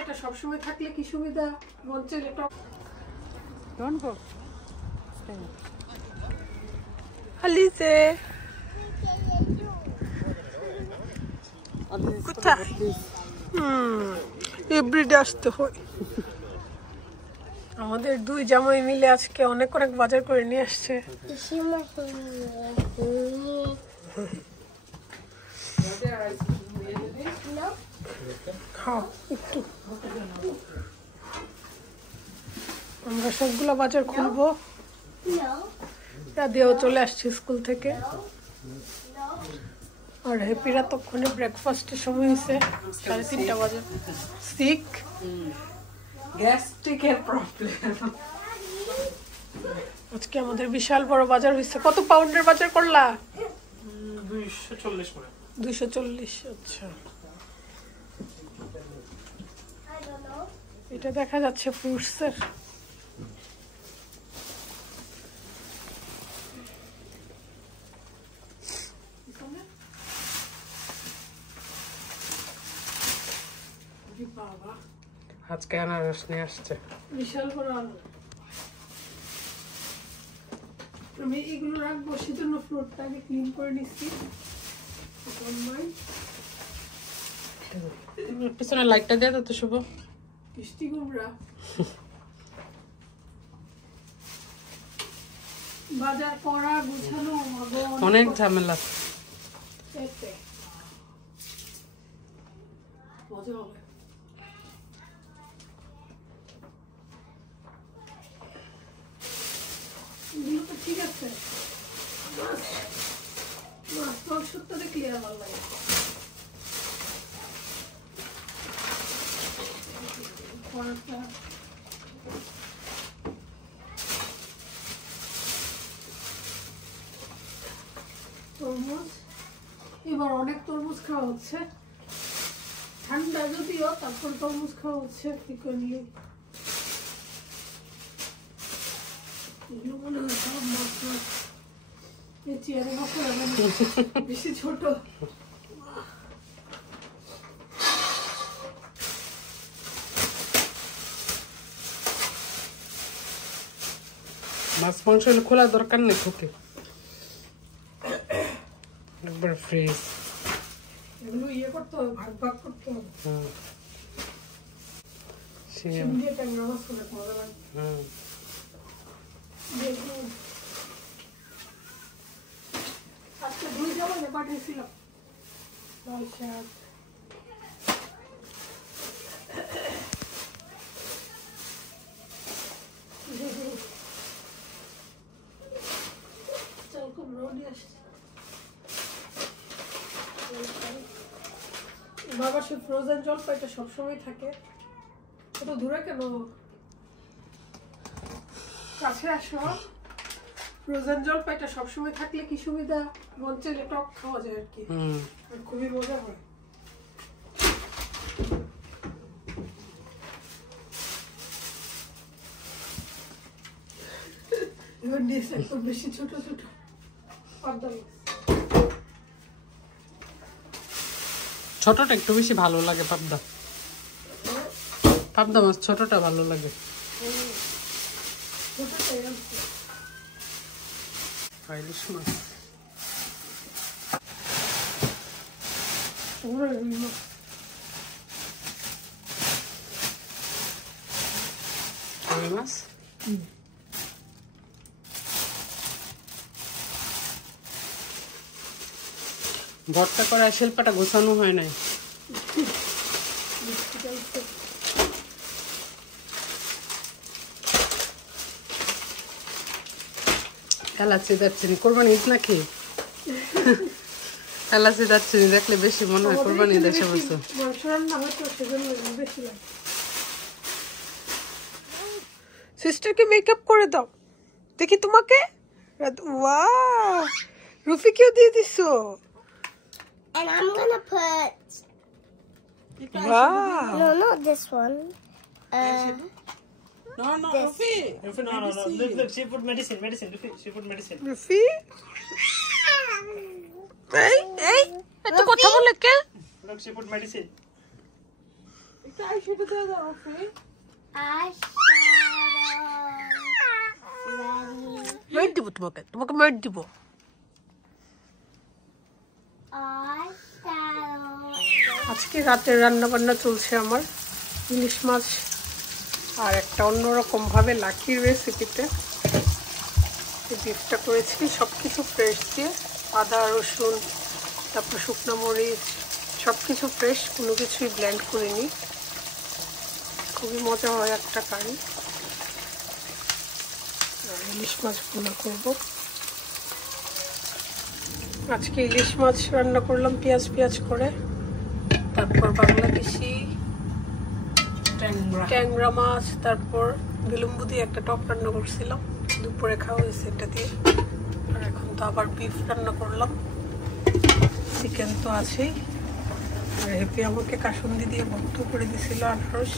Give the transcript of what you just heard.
এটা সবসময় থাকলে কি সুবিধা বলছে আলিসে কোথায় এভরিডে আসতে হয়। আমাদের দুই জামাই মিলে আজকে অনেক অনেক বাজার করে নিয়ে আসছে। একটু আমরা সবগুলো বাজার খুলবো। দাদিও চলে আসছে স্কুল থেকে আর হ্যাপিরা তখনই ব্রেকফাস্টের সময় হয়েছে 3:30 বাজে। সিক গ্যাস্ট্রিকের প্রবলেম। আজকে আমাদের বিশাল বড় বাজার হয়েছে। কত পাউন্ডের বাজার করলা? 240 করে। 240। আচ্ছা, এটা দেখা যাচ্ছে ফ্রুটসের। আজকে আনারস নিয়ে আসছে বিশাল বড় আনারস। আমি এগুলো রাখবো সেজন্য ফ্লোরটাকে ক্লিন করে নিচ্ছি। পিছনে লাইটটা দিয়ে দাও তো শুভ। বৃষ্টি কুমড়া বাজার করা গুছানো অনেক ঝামেলা। মজা হবে। এগুলো তো ঠিক আছে, মাছ মাংসটা দেখলে আমার লাগে। তরমুজ, এবার অনেক তরমুজ খাওয়া হচ্ছে। ঠান্ডা যদিও, তারপর তরমুজ খাওয়া হচ্ছে। কি করলি এগুলো মনে হয় সব মাছ মাছ চেয়ারে বসে বেশি ছোট। মাছ মাংস খোলা দরকার নেই, খুকে একবার ফ্রেশ। এগুলো ইয়ে করতে হবে, ভাগ ভাগ করতে হবে। শিম দিয়ে ট্যাংরা মাছ করে মজা লাগে। আজকে 2 জামাই পাঠিয়েছিলাম লাল শাক। বাবার সে ফ্রোজেন জলপাইটা সবসময় থাকে। এত দূরে কেন? কাছে আসো। ফ্রোজেন জলপাইটা সবসময় থাকলে কি সুবিধা মন চাইলে টক খাওয়া যায় আর কি। আর খুবই মজা হয়। এবার নিয়েছে একটু বেশি ছোট ছোট পাবদা মাছ। ছোটটা একটু বেশি ভালো লাগে। পাবদা মাছ ছোটটা ভালো লাগে। ইলিশ মাছ মাছ ভর্তা করা শিল্পাটা গোছানো হয় নাই। এলাচি দারচিনি কোরবানি ঈদ নাকি? এলাচি দারচিনি দেখলে বেশি মনে হয় কোরবানি ঈদ এসে বলছো। সিস্টারকে মেকআপ করে দাও দেখি তোমাকে। ওয়াও, রুফিকেও দিয়ে দিছো। And I'm gonna put. Wow. No, not this one. No, this. Rufi. No. Look, she put medicine. She put medicine. রুফি, এই এই এত কথা বলে কে? Look, she put medicine. একটু আই সেটা দিয়ে দাও ওকে। Eyeshadow. মেড দিব তোমাকে মেড দিব। Eyeshadow. আজকে রাতের রান্না বান্না চলছে আমার ইলিশ মাছ আর একটা অন্যরকম ভাবে লাকির রেসিপিতে বিফটা করেছি সব কিছু ফ্রেশ দিয়ে আদা রসুন তারপর শুকনো মরিচ সব কিছু ফ্রেশ কোনো কিছুই ব্লেন্ড করিনি খুবই মজা হয় একটা কারি ইলিশ মাছ ভুনা করব আজকে ইলিশ মাছ রান্না করলাম পেঁয়াজ করে তারপর বাংলাদেশি ট্যাংরা মাছ তারপর বিলম্বু দিয়ে একটা টক রান্না করছিলাম দুপুরে খাওয়া হয়েছে এটা দিয়ে আর এখন তো আবার বিফ রান্না করলাম চিকেন তো আছেই আর হেপি আমাকে কাসুন্দি দিয়ে ভর্ত করে দিয়েছিল আনারস